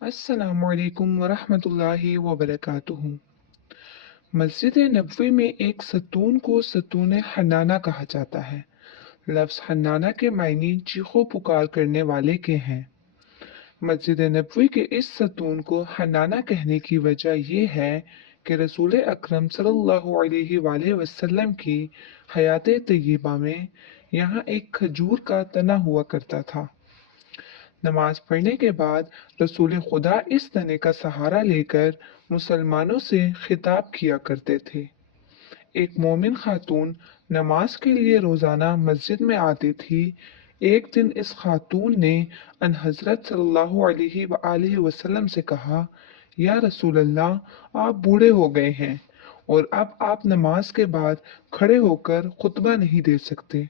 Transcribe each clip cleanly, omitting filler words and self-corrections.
अस्सलामु अलैकुम वरहमतुल्लाहि वबरकातुहू। मस्जिद नबवी में एक सतून को सतून हन्नाना कहा जाता है। लफ्ज़ हन्नाना के मायने चीखो पुकार करने वाले के हैं। मस्जिद नबवी के इस सतून को हन्नाना कहने की वजह यह है कि रसूल अकरम सल्लल्लाहु अलैहि वसल्लम की हयात तय्यबा में यहाँ एक खजूर का तना हुआ करता था। नमाज पढ़ने के बाद रसूल खुदा इस तने का सहारा लेकर मुसलमानों से खिताब किया करते थे। एक मोमिन खातून नमाज के लिए रोजाना मस्जिद में आती थी। एक दिन इस खातून ने अन हजरत सल्लल्लाहु अलैहि वसल्लम से कहा, या रसूल अल्लाह, आप बूढ़े हो गए हैं और अब आप नमाज के बाद खड़े होकर खुतबा नहीं दे सकते।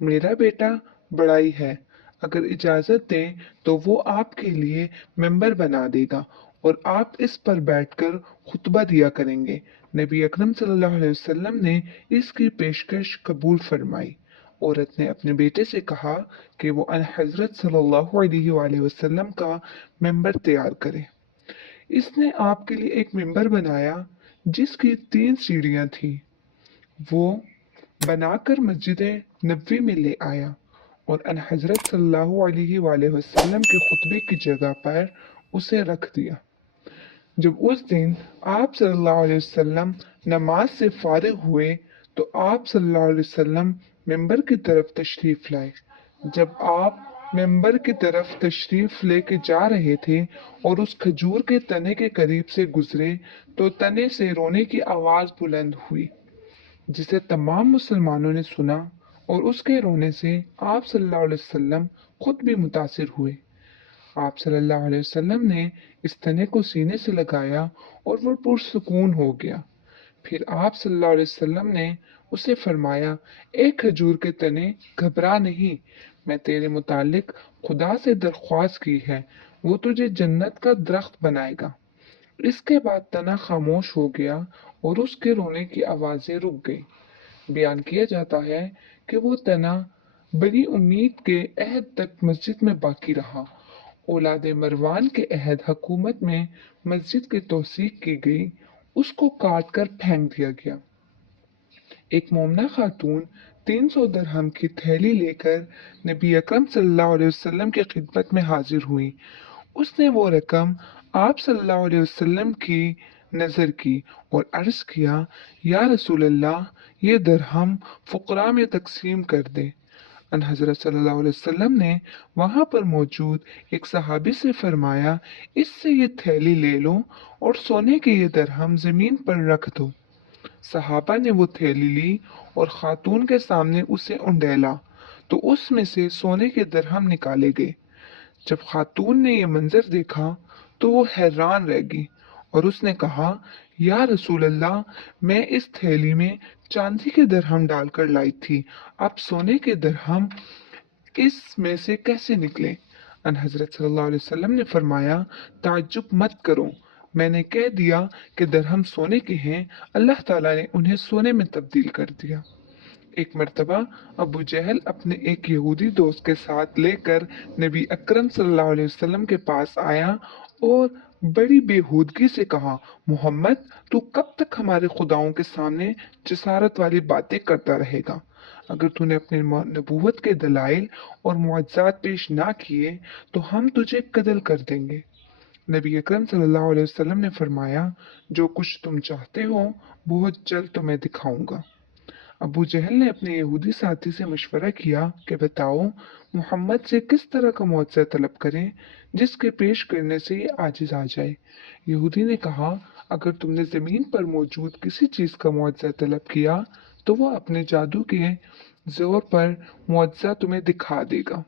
मेरा बेटा बड़ा ही है, अगर इजाजत दें तो वो आपके लिए मेंबर बना देगा और आप इस पर बैठकर खुतबा दिया करेंगे। नबी अकरम सल्लल्लाहु अलैहि वसल्लम ने इसकी पेशकश कबूल फरमाई। औरत ने अपने बेटे से कहा कि वो अन हजरत सल्लल्लाहु अलैहि वसल्लम का मेंबर तैयार करे। इसने आपके लिए एक मेंबर बनाया जिसकी 3 सीढ़ियां थी। वो बनाकर मस्जिद नबवी में ले आया और अन हजरत सल्लल्लाहु अलैहि वसल्लम के खुतबे की जगह पर उसे रख दिया। जब उस दिन आप सल्लल्लाहु अलैहि वसल्लम नमाज से फारिग हुए तो आप सल्लल्लाहु अलैहि वसल्लम मेंबर की तरफ तशरीफ लाए। जब आप मेंबर की तरफ तशरीफ लेके जा रहे थे और उस खजूर के तने के करीब से गुजरे तो तने से रोने की आवाज बुलंद हुई, जिसे तमाम मुसलमानों ने सुना और उसके रोने से आप सल्लल्लाहु अलैहि वसल्लम खुद भी मुतासिर हुए। आप सल्लल्लाहु अलैहि वसल्लम ने इस तने को सीने से लगाया और वो पुरसुकून हो गया। फिर आप सल्लल्लाहु अलैहि वसल्लम ने उसे फरमाया, ए खजूर के तने, घबरा नहीं, मैं तेरे मुतालिक खुदा से दरख्वास्त की है, वो तुझे जन्नत का दरख्त बनाएगा। इसके बाद तना खामोश हो गया और उसके रोने की आवाजें रुक गई। बयान किया जाता है कि वो तना बड़ी उम्मीद के अहद तक मस्जिद में बाकी रहा। औलाद मरवान के अहद हुकूमत में मस्जिद की तोसीक की गई, उसको काट कर फेंक दिया गया। एक मोमना खातून 300 दरहम की थैली लेकर नबी अकरम सल्लल्लाहु अलैहि वसल्लम की खिदमत में हाजिर हुई। उसने वो रकम आप सल्लल्लाहु अलैहि वसल्लम की नजर की और अर्ज किया, या रसूल अल्लाह, ये दरहम फुकरा में तकसीम कर दे। अन हजरत सल्लल्लाहु अलैहि वसल्लम ने वहां पर मौजूद एक सहाबी से फरमाया, इससे ये थैली ले लो और सोने के ये दरहम जमीन पर रख दो। सहाबा ने वो थैली ली और खातून के सामने उसे उंडेला तो उसमें से सोने के दरहम निकाले गए। जब खातून ने यह मंजर देखा तो वो हैरान रह गई और उसने कहा, या रसूल अल्लाह, मैं इस थैली में चांदी के दरहम डालकर लाई थी, अब सोने के दरहम इसमें से कैसे निकले? अन हजरत सल्लल्लाहु अलैहि वसल्लम ने फरमाया, ताज्जुब मत करो, मैंने कह दिया कि दरहम सोने के हैं, अल्लाह ताला ने उन्हें सोने में तब्दील कर दिया। एक मर्तबा अबू जहल अपने एक यहूदी दोस्त के साथ लेकर नबी अकरम सल्लल्लाहु अलैहि वसल्लम के पास आया और बड़ी बेहूदगी से कहा, मोहम्मद, तू कब तक हमारे खुदाओं के सामने जसारत वाली बातें करता रहेगा? अगर तूने अपने नबूवत के दलाइल और मुअज्जात पेश ना किए तो हम तुझे कत्ल कर देंगे। नबी अकरम सल्लल्लाहु अलैहि वसल्लम ने फरमाया, जो कुछ तुम चाहते हो बहुत जल्द तुम्हें दिखाऊंगा। अबू जहल ने अपने यहूदी साथी से मशवरा किया कि बताओ, मोहम्मद से किस तरह का मुआवजा तलब करें जिसके पेश करने से ये आजिज आ जाए। यहूदी ने कहा, अगर तुमने जमीन पर मौजूद किसी चीज का मुआवजा तलब किया तो वो अपने जादू के जोर पर मुआवजा तुम्हें दिखा देगा।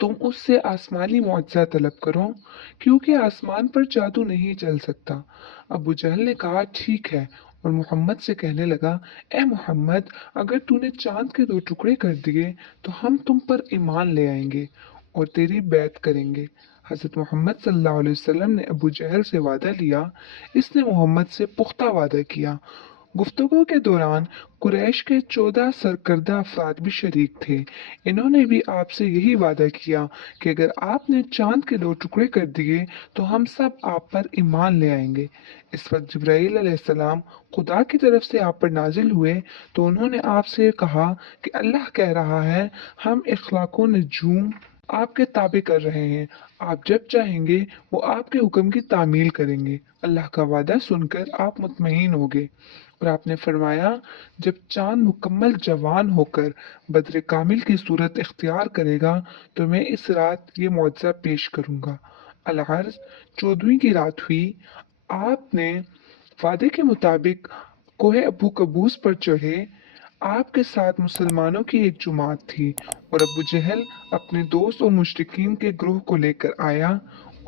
तुम उससे आसमानी मुआवजा तलब करो, क्योंकि आसमान पर जादू नहीं चल सकता। अबू जहल ने कहा, ठीक है, और मोहम्मद से कहने लगा, ए मोहम्मद, अगर तूने चांद के 2 टुकड़े कर दिए तो हम तुम पर ईमान ले आएंगे और तेरी बैत करेंगे। हजरत मोहम्मद सल्लल्लाहु अलैहि वसल्लम ने अबू जहल से वादा लिया। इसने मोहम्मद से पुख्ता वादा किया गुफ्तगू के दौरान कुरैश के 14 सरकर्दा अफराद भी शरीक थे। इन्होंने भी आपसे यही वादा किया कि अगर आपने चांद के 2 टुकड़े कर दिए तो हम सब आप पर ईमान ले आएंगे। इस वक्त जिब्राईल अलैहिस्सलाम खुदा की तरफ से आप पर नाजिल हुए तो उन्होंने आपसे कहा कि अल्लाह कह रहा है, हम इखलाको नजूम आपके ताबे कर रहे हैं। आप जब चाहेंगे वो आपके हुक्म की तामील करेंगे। अल्लाह का वादा सुनकर आप मुतमईन हो गए और आपने फरमाया, जब चांद मुकम्मल जवान होकर बद्र कामिल की सूरत इख्तियार करेगा तो मैं इस रात ये मुआजा पेश करूंगा। अल-अर्ज 14वीं की रात हुई। आपने वादे के मुताबिक कोहे अबू कबूस पर चढ़े। आपके साथ मुसलमानों की एक जुमात थी और अबू जहल अपने दोस्त और मुशरिकीन के ग्रोह को लेकर आया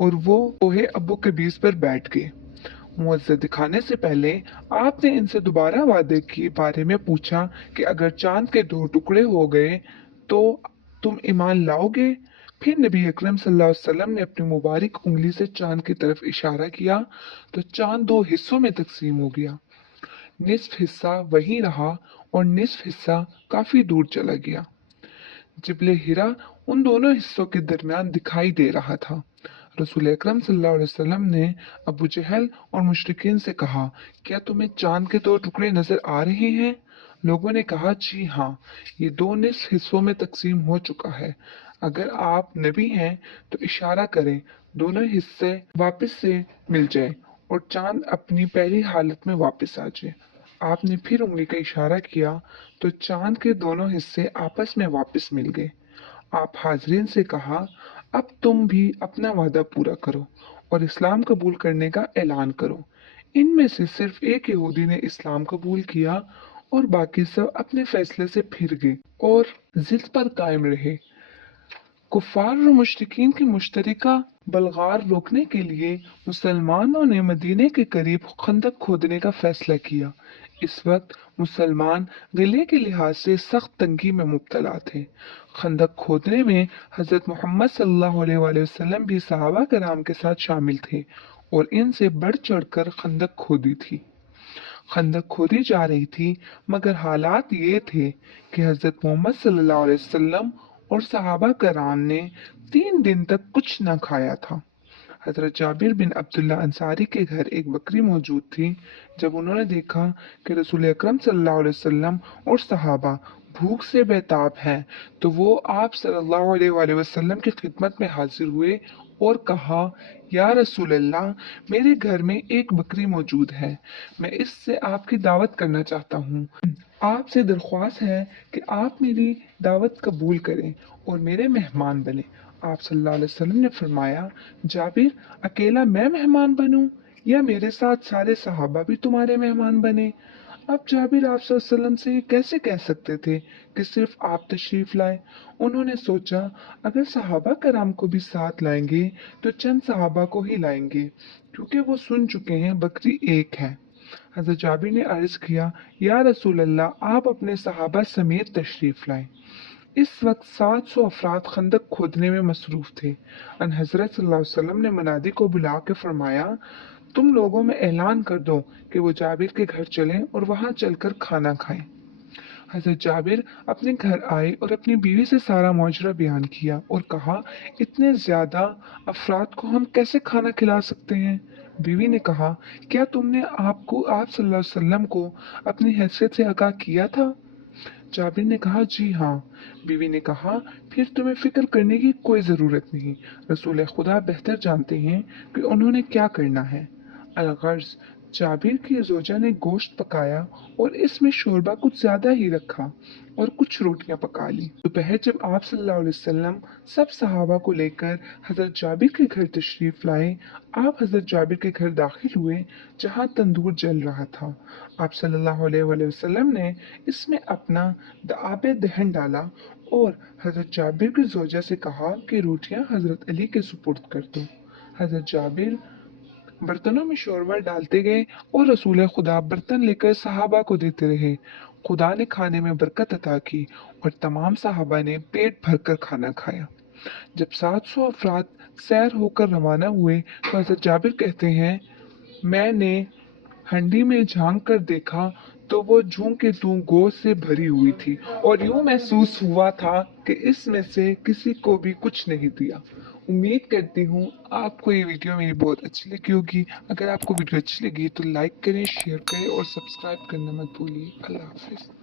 और वो कोहे अबू कबीस पर बैठ गए। मुआवजा दिखाने से पहले आपने इनसे दोबारा वादे के बारे में पूछा कि अगर चांद के 2 टुकड़े हो गए तो तुम ईमान लाओगे। फिर नबी अकरम सल्लल्लाहु अलैहि वसल्लम ने अपनी मुबारक उंगली से चांद की तरफ इशारा किया तो चांद 2 हिस्सों में तकसीम हो गया। निस्फ हिस्सा वहीं रहा और निस्फ हिस्सा काफी दूर चला गया। जिब्ले हिरा उन दोनों हिस्सों के दरमियान दिखाई दे रहा था। रसूल अकरम सल्लल्लाहु अलैहि वसल्लम ने अबू जहल और मुशरिकीन से कहा, क्या तुम्हें चांद के 2 टुकड़े नजर आ रहे हैं? लोगों ने कहा, जी हाँ, ये 2 निस्फ हिस्सों में तकसीम हो चुका है। अगर आप नबी हैं तो इशारा करें, दोनों हिस्से वापस से मिल जाए और चांद अपनी पहली हालत में वापस आ जाए। आपने फिर उंगली का इशारा किया तो चांद के दोनों हिस्से आपस में वापस मिल गए। आप हाजरीन से कहा, अब तुम भी अपना वादा पूरा करो और इस्लाम कबूल करने का ऐलान करो। इनमें से सिर्फ एक यहूदी ने इस्लाम कबूल किया और बाकी सब अपने फैसले से फिर गए और जिद पर कायम रहे। कुफार और मुशरिकीन की मुश्तरका बलगार रोकने के लिए मुसलमानों ने मदीने के करीब खंदक खोदने का फैसला किया। इस वक्त मुसलमान गले के लिहाज से सख्त तंगी में मुब्तला थे। खंदक खोदने में हजरत मोहम्मद सल्लल्लाहु अलैहि वसल्लम भी सहाबा कराम के साथ शामिल थे और इनसे बढ़ चढ़कर खंदक खोदी थी। खंदक खोदी जा रही थी मगर हालात ये थे कि हजरत मोहम्मद सल्लल्लाहु अलैहि वसल्लम और सहाबा कराम ने 3 दिन तक कुछ न खाया था। हजरत जाबिर बिन अब्दुल्ला अंसारी के घर एक बकरी मौजूद थी। जब उन्होंने देखा कि रसूल अकरम सल्लल्लाहु अलैहि वसल्लम और सहाबा भूख से बेताब हैं तो वो आप सल्लल्लाहु अलैहि वसल्लम की खिदमत में हाजिर हुए और कहा, या रसूल अल्लाह, मेरे घर में एक बकरी मौजूद है, मैं इससे आपकी दावत करना चाहता हूँ। आपसे दरख्वास्त है कि आप मेरी दावत कबूल करें और मेरे मेहमान बने। आप सल्लल्लाहु अलैहि वसल्लम ने फरमाया, जाबिर, अकेला मैं मेहमान बनूं या मेरे साथ सारे सहाबा भी तुम्हारे मेहमान बने? अब जाबिर आप सल्लल्लाहु अलैहि वसल्लम से ये कैसे कह सकते थे कि सिर्फ आप तशरीफ लाए? उन्होंने सोचा, अगर सहाबा कराम को भी साथ लाएंगे तो चंद सहाबा को ही लाएंगे क्योंकि वो सुन चुके हैं बकरी एक है। हजरत जाबिर ने अर्ज किया, या रसूल अल्लाह, आप अपने सहाबा समेत तशरीफ लाएं। इस वक्त 700 अफराद खंदक खोदने में मसरूफ थे। अन हजरत सल्लल्लाहु अलैहि वसल्लम ने मुनादी को बुला के फरमाया, तुम लोगों में ऐलान कर दो कि वो जाबिर के घर चलें और वहां चलकर खाना खाएं। हजरत जाबिर अपने घर आए और अपनी बीवी से सारा माजरा बयान किया और कहा, इतने ज्यादा अफराद को हम कैसे खाना खिला सकते हैं? बीवी ने कहा, क्या तुमने आप सल्लल्लाहु अलैहि वसल्लम को अपनी हैसियत से आगाह किया था? जाबिर ने कहा, जी हाँ। बीवी ने कहा, फिर तुम्हें फिक्र करने की कोई जरूरत नहीं, रसूल खुदा बेहतर जानते हैं कि उन्होंने क्या करना है। अलगर्ज जाबिर की जोजा ने गोश्त पकाया और इसमें शोरबा कुछ ज्यादा ही रखा और कुछ रोटियां पका ली। दोपहर जब आप सल्लल्लाहु अलैहि वसल्लम सब सहाबा को लेकर हजरत जाबिर के घर तशरीफ लाए, आप हजरत जाबिर के घर दाखिल हुए जहां तंदूर जल रहा था। आप सल्लल्लाहु अलैहि वसल्लम ने इसमें अपना आबे दहन डाला और हजरत जाबिर की जोजा से कहा कि रोटियां हजरत अली के सुपुर्द कर दो। हजरत जाबिर बर्तनों में शोरबा डालते गए और रसूल खुदा बर्तन लेकर सहाबा को देते रहे। खुदा ने खाने में बरकत अता की और तमाम सहाबा ने पेट भरकर खाना खाया। जब 700 अफराद सैर होकर रवाना हुए तो हजरत जाबिर कहते हैं, मैंने हंडी में झांक कर देखा तो वो जूं के तूं गोश्त से भरी हुई थी और यूं महसूस हुआ था कि इसमें से किसी को भी कुछ नहीं दिया। उम्मीद करती हूँ आपको ये वीडियो मेरी बहुत अच्छी लगी होगी। अगर आपको वीडियो अच्छी लगी तो लाइक करें, शेयर करें और सब्सक्राइब करना मत भूलिए। अल्लाह हाफिज़।